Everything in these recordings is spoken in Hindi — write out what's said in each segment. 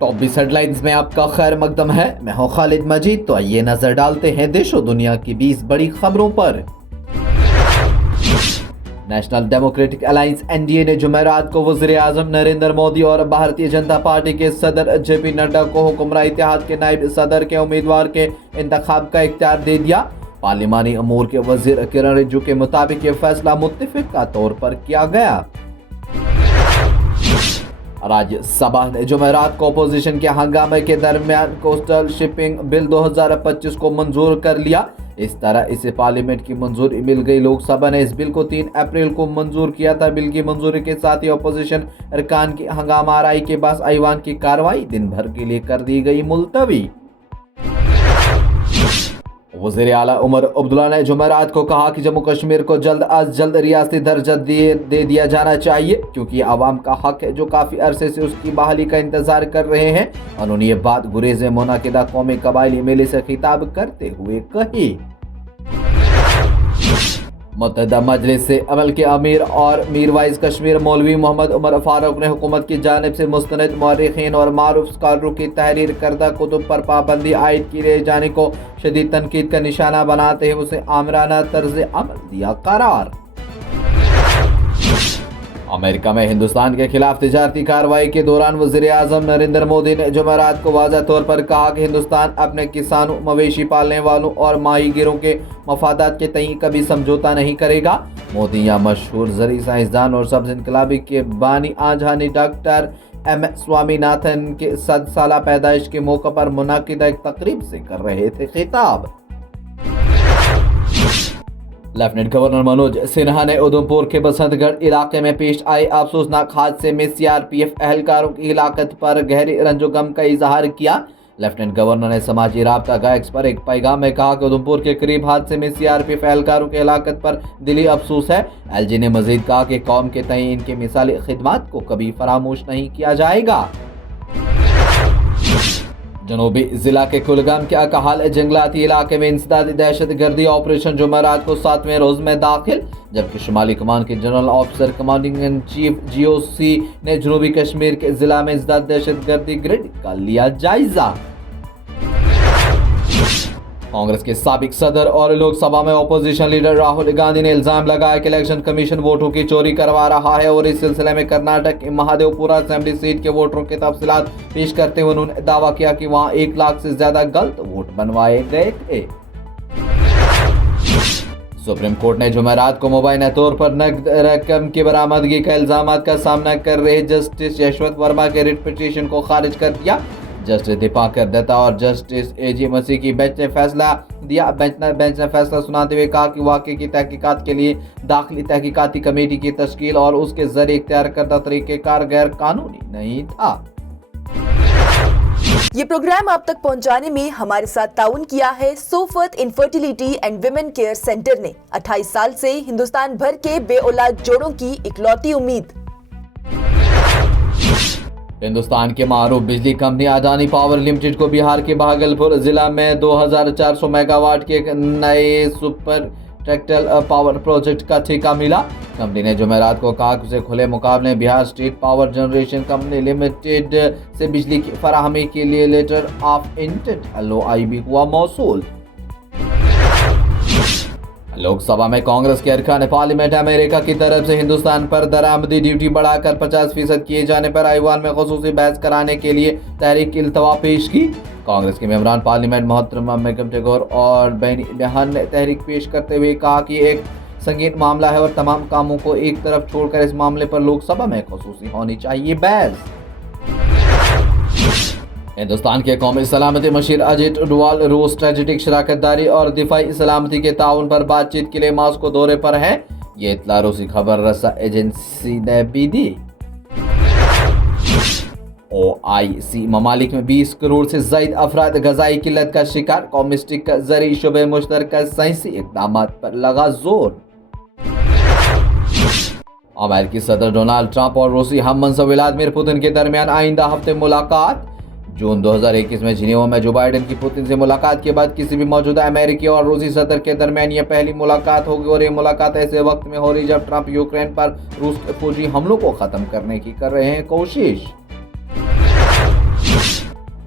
टॉप 20 हेडलाइंस में आपका खैर मकदम है। मैं हूं खालिद मजीद। तो आइए नजर डालते हैं देश और दुनिया की 20 बड़ी खबरों पर। नेशनल डेमोक्रेटिक अलायंस एनडीए ने जुमेरात को वज़ीर-ए-आज़म नरेंद्र मोदी और भारतीय जनता पार्टी के सदर जेपी नड्डा को हुक्मरान इत्तेहाद के नायब सदर के उम्मीदवार के इंतखाब का इख्तियार दे दिया। पार्लिमानी अमूर के वजीर किरण रिजिजू के मुताबिक ये फैसला मुत्तफिका तौर पर किया गया। राज्यसभा ने जुमेरात को अपोजिशन के हंगामे के दरमियान कोस्टल शिपिंग बिल 2025 को मंजूर कर लिया। इस तरह इसे पार्लियामेंट की मंजूरी मिल गई। लोकसभा ने इस बिल को 3 अप्रैल को मंजूर किया था। बिल की मंजूरी के साथ ही अपोजिशन अरकान की हंगामा आराई के बाद ऐवान की कार्रवाई दिन भर के लिए कर दी गई मुलतवी। वज़ीर आला उमर अब्दुल्ला ने जुमेरात को कहा कि जम्मू कश्मीर को जल्द अज जल्द रियासती दर्जा दे दिया जाना चाहिए, क्योंकि आवाम का हक है जो काफ़ी अरसे से उसकी बहाली का इंतजार कर रहे हैं। उन्होंने ये बात गुरेज में मुनाकिदा कौमी कबायली मेले से खिताब करते हुए कही। मुत्तहदा मजलिस से अमल के अमीर और मीरवाइज कश्मीर मौलवी मोहम्मद उमर फारूक ने हुकूमत की जानिब से मुस्तनद मौर्रिखीन और मारूफ स्कॉलरों की तहरीर करदा कुतुब पर पाबंदी आयद किए जाने को शदीद तनकीद का निशाना बनाते हुए उसे आमराना तर्ज अमल दिया करार। अमेरिका में हिंदुस्तान के खिलाफ तिजारती कार्रवाई के दौरान वज़ीर-ए-आज़म नरेंद्र मोदी ने जुमेरात को वाज़ह तौर पर कहा कि हिंदुस्तान अपने किसानों, मवेशी पालने वालों और माहीगीरों के मफादात के तई कभी समझौता नहीं करेगा। मोदी या मशहूर ज़री साइंसदान और सब्ज़ इनकलाबी के बानी आजहानी डॉक्टर एम स्वामीनाथन के 100 साला पैदाइश के मौके पर मुनाकिदा एक तकरीब से कर रहे थे खिताब। लेफ्टिनेंट गवर्नर मनोज सिन्हा ने उधमपुर के बसंतगढ़ इलाके में पेश आए अफसोसनाक हादसे में सीआरपीएफ एहलकारों की हिलाकत पर गहरे रंजोगम का इजहार किया। लेफ्टिनेंट गवर्नर ने समाजी राब्ता गायक्स पर एक पैगाम में कहा कि उधमपुर के करीब हादसे में सीआरपीएफ एहलकारों की हिलाकत पर दिली अफसोस है। एलजी ने मजीद कहा कि कौम के तई इनके मिसाली खिदमात को कभी फरामोश नहीं किया जाएगा। जनूबी जिला के कुलगाम के अकाहाल जंगलाती इलाके में इंसदादी दहशत गर्दी ऑपरेशन जुमेरात को 7वें रोज में दाखिल, जबकि शुमाली कमान के general officer commanding in chief GOC ने जनूबी कश्मीर के जिला में इंसदाद दहशत गर्दी ग्रिड का लिया जायजा। कांग्रेस के साबिक सदर और लोकसभा में अपोजिशन लीडर राहुल गांधी ने इल्जाम लगाया कि इलेक्शन कमीशन वोटों की चोरी करवा रहा है और इस सिलसिले में कर्नाटक के महादेवपुरा असेंबली सीट के वोटरों के तफसीलात पेश करते हुए उन्होंने दावा किया कि वहां 1 लाख से ज्यादा गलत वोट बनवाए गए थे। सुप्रीम कोर्ट ने जुमेरात को मुबैना तौर पर नकद रकम की बरामदगी का इल्जाम का सामना कर रहे जस्टिस यशवंत वर्मा के रिट पिटीशन को खारिज कर दिया। जस्टिस दीपांकर दत्ता और जस्टिस एजी मसीह की बेंच ने फैसला दिया। बेंच ने फैसला सुनाते हुए कहा कि वाक़े की तहकीकात के लिए दाखिली तहकीकाती कमेटी की तश्कील और उसके जरिए इख्तियार करदा तरीक़ेकार गैर कानूनी नहीं था। ये प्रोग्राम आप तक पहुंचाने में हमारे साथ ताउन किया है Sofat infertility and women care centre ने। 28 साल से हिंदुस्तान भर के बेऔलाद जोड़ों की इकलौती उम्मीद। हिंदुस्तान के मारूफ बिजली कंपनी अडानी पावर लिमिटेड को बिहार के भागलपुर जिला में 2400 मेगावाट के एक नए सुपर टेक्टल पावर प्रोजेक्ट का ठेका मिला। कंपनी ने जुमेरात को कहा कि उसे खुले मुकाबले में Bihar state power generation company limited से बिजली की फराहमी के लिए लेटर ऑफ इंटेंट LOI भी हुआ मौसूल। लोकसभा में कांग्रेस के अरकान पार्लियामेंट अमेरिका की तरफ से हिंदुस्तान पर दरामदी ड्यूटी बढ़ाकर 50% किए जाने पर ऐवान में खुसूसी बहस कराने के लिए तहरीक इल्तवा पेश की। कांग्रेस के मेंबरान पार्लियामेंट मोहतरमा मेघम टेगोर और बैनी बेहान ने तहरीक पेश करते हुए कहा कि एक संगीन मामला है और तमाम कामों को एक तरफ छोड़कर इस मामले पर लोकसभा में खुसूसी होनी चाहिए बहस। हिंदुस्तान के कौमी सलामती मशीर अजीत डोवाल रूस स्ट्रेटेजिक शराकतदारी और दिफाई सलामती के ताउन पर बातचीत के लिए मास्को दौरे पर है। ये इत्तला रूसी खबर रसा एजेंसी ने भी दी। OIC ममालिक में 20 करोड़ से ज़ायद अफराद गज़ाई किल्लत का शिकार। कॉमिस्टिक का जरिए शुबे मुश्तरका साइंसी इक़दाम पर लगा जोर। अमेरिकी सदर डोनाल्ड ट्रंप और रूसी हम मनसब व्लादिमीर पुतिन के दरमियान आइंदा हफ्ते मुलाकात। जून 2021 में जिनेवा में जो बाइडेन की पुतिन से मुलाकात के बाद किसी भी मौजूदा अमेरिकी और रूसी सदर के दरमियान यह पहली मुलाकात होगी और ये मुलाकात ऐसे वक्त में हो रही जब ट्रंप यूक्रेन पर रूस के फौजी हमलों को खत्म करने की कर रहे हैं कोशिश।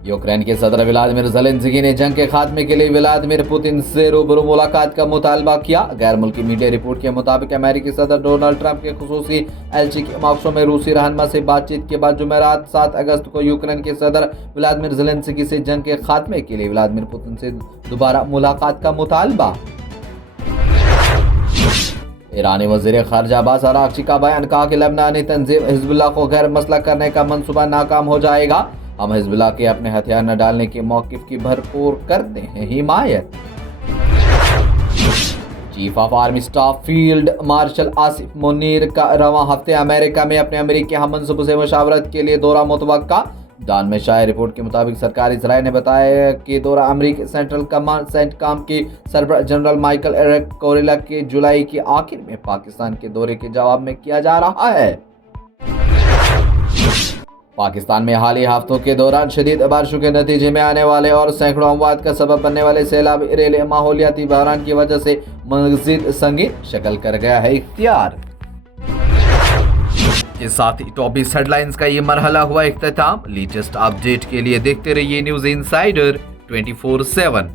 यूक्रेन के सदर व्लादिमीर ज़ेलेंस्की ने जंग के खात्मे के लिए व्लादिमीर पुतिन से रूबरू मुलाकात का मुतालबा किया। गैर मुल्की मीडिया रिपोर्ट के मुताबिक अमेरिकी सदर डोनाल्ड ट्रंप के खुसूसी एलची के मॉस्को में रूसी रहनुमा से बातचीत के बाद जुमेरात 7 अगस्त को यूक्रेन के सदर व्लादिमीर ज़ेलेंस्की से जंग के खात्मे के लिए व्लादिमीर पुतिन से दोबारा मुलाकात का मुतालबा। ईरानी वज़ीर ख़ारिजा अब्बास अराग़ची का बयान, कहा कि लबनानी तंजीम हिज़्बुल्लाह को गैर मसलह करने का मंसूबा नाकाम हो जाएगा। हम हिज़्बुल्लाह के अपने हथियार न डालने के मौक़िफ़ की भरपूर करते हैं हिमायत। Chief of army staff field marshal Asif Munir का रवां हफ्ते अमेरिका में अपने अमेरिकी हममंसूब से मशावरत के लिए दौरा मुतवक्का। दान में शाये रिपोर्ट के मुताबिक सरकारी ज़राए ने बताया कि दौरा अमेरिकी सेंट्रल कमांड सेंटकॉम के सरबराह जनरल माइकल एरिक कोरेला के जुलाई के आखिर में पाकिस्तान के दौरे के जवाब में किया जा रहा है। पाकिस्तान में हाल ही हफ्तों के दौरान शदीद बारिशों के नतीजे में आने वाले और सैकड़ों अमवात का सबब बनने वाले सैलाब रेले माहौलियाती बहरान की वजह से मज़ीद संगीन शक्ल कर गया है इख्तियार। के साथ ही टॉप 20 हेडलाइंस का ये मरहला हुआ इख्तिताम। लेटेस्ट अपडेट के लिए देखते रहिए न्यूज़ इनसाइडर 24/7।